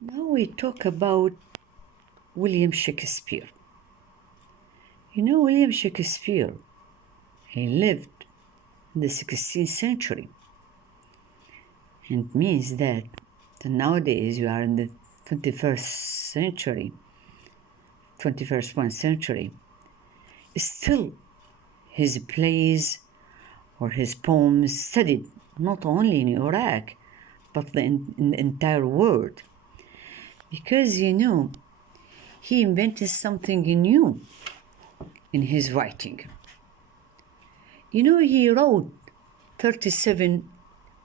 Now we talk about William Shakespeare. William Shakespeare, he lived in the 16th century. And it means that nowadays we are in the 21st century, 21st century. Still, his plays or his poems studied not only in Iraq, but in the entire world. Because, he invented something new in his writing. He wrote 37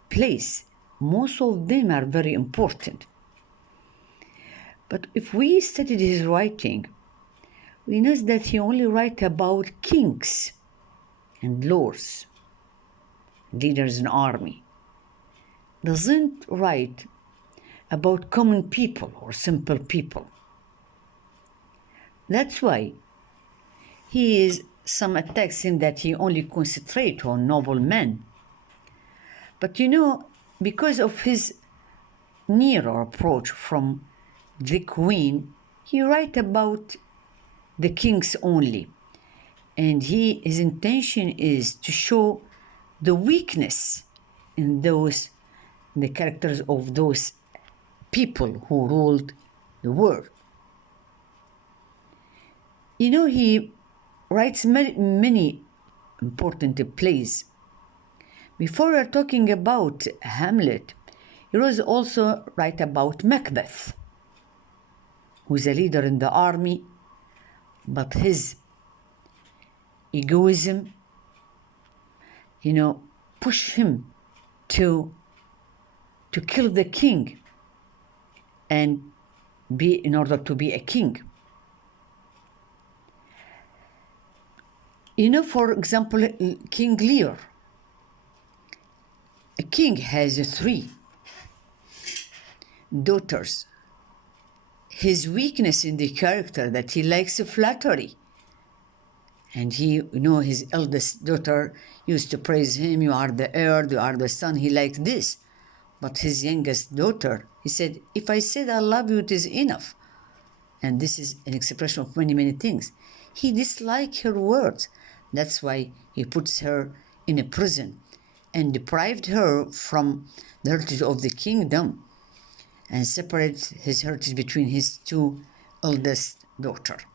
plays. Most of them are very important. But if we studied his writing, we know that he only write about kings and lords, leaders in army. Doesn't write about common people or simple people. That's why some attacks him that he only concentrate on noble men. But because of his nearer approach from the queen, he write about the kings only. And his intention is to show the weakness in the characters of those people who ruled the world. He writes many important plays. Before we're talking about Hamlet, he was also write about Macbeth, who's a leader in the army, but his egoism, push him to kill the king and in order to be a king. For example, King Lear. A king has 3 daughters. His weakness in the character that he likes flattery. And his eldest daughter used to praise him, you are the heir, you are the son, he liked this. But his youngest daughter, he said, if I said I love you, it is enough. And this is an expression of many, many things. He disliked her words. That's why he puts her in a prison and deprived her from the heritage of the kingdom and separates his heritage between his 2 eldest daughters.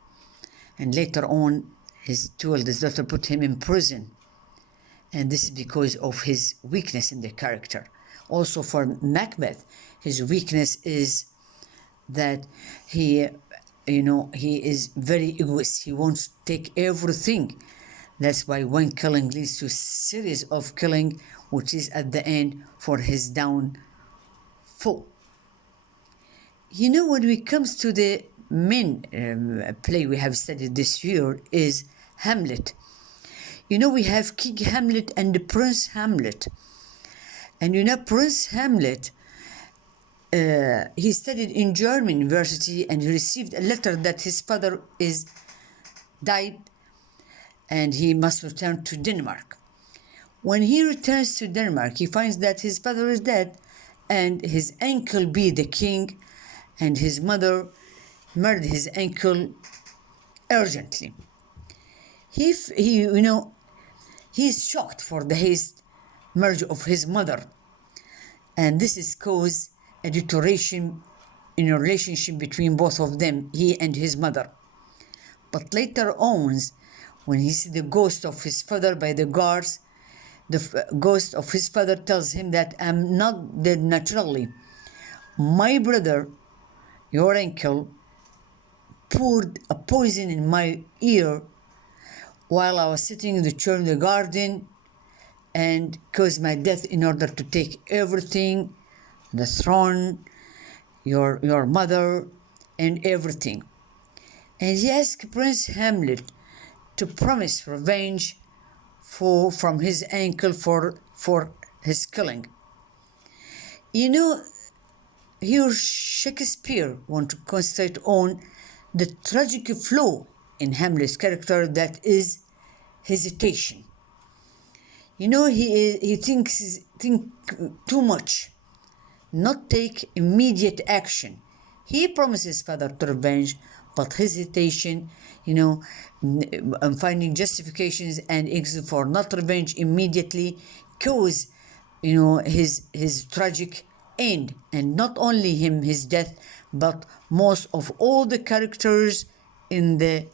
And later on, his 2 eldest daughters put him in prison. And this is because of his weakness in the character. Also for Macbeth, his weakness is that he is very egoist. He wants to take everything. That's why one killing leads to a series of killing, which is at the end for his downfall. When it comes to the main play we have studied this year is Hamlet. We have King Hamlet and Prince Hamlet. And Prince Hamlet, he studied in German university and he received a letter that his father died and he must return to Denmark. When he returns to Denmark, he finds that his father is dead and his uncle be the king, and his mother murdered his uncle urgently. He's shocked for the haste murder of his mother, and this is caused a deterioration in a relationship between both of them, he and his mother. But later on, when he sees the ghost of his father by the guards, the ghost of his father tells him that I'm not dead naturally. My brother, your uncle, poured a poison in my ear while I was sitting in the chair in the garden and caused my death in order to take everything, the throne, your mother, and everything. And he asked Prince Hamlet to promise revenge from his uncle for his killing. Here Shakespeare wants to concentrate on the tragic flaw in Hamlet's character, that is hesitation. He thinks too much, not take immediate action. He promises father to revenge, but hesitation, finding justifications and excuses for not revenge immediately cause, his tragic end, and not only him, his death, but most of all the characters in the